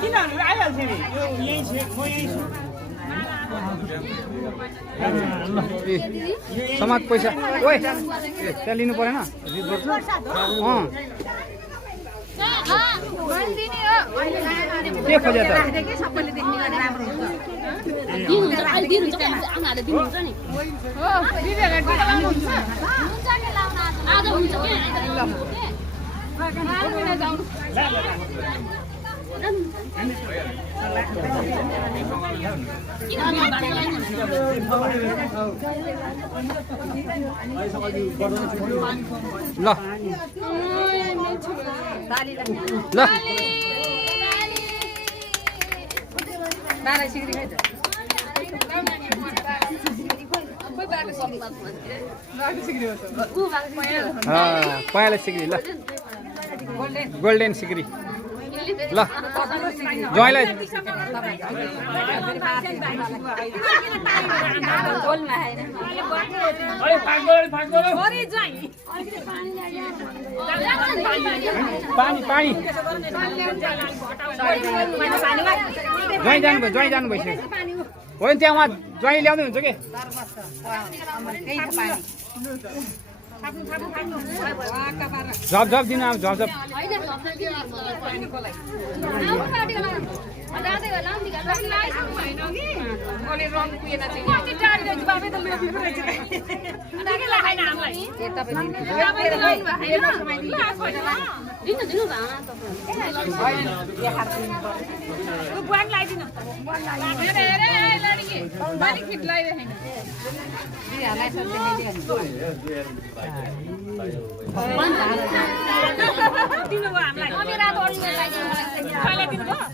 किन आइहाल्छ नि यो यही छ म यही छु समाज पैसा ओए त्यहाँ लिनु परेन रिड गर्छु के खोज्या त ल ल पयाले सिक्री ल गोल्डेन सिक्री ल ज्वाइँलाई पानी पानी ज्वाइँ जानुभयो ज्वाइँ जानु भइसक्यो होइन त्यहाँ उहाँ ज्वाइँ ल्याउँदै हुन्छ कि झप झप दिनु अब झप झप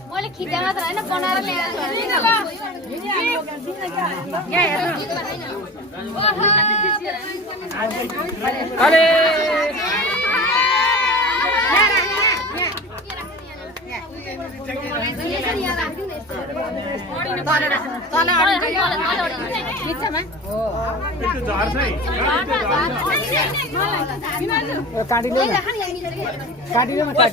मैले खिच्दा मात्र होइन बनाएर अरे काटिले काटिले काटी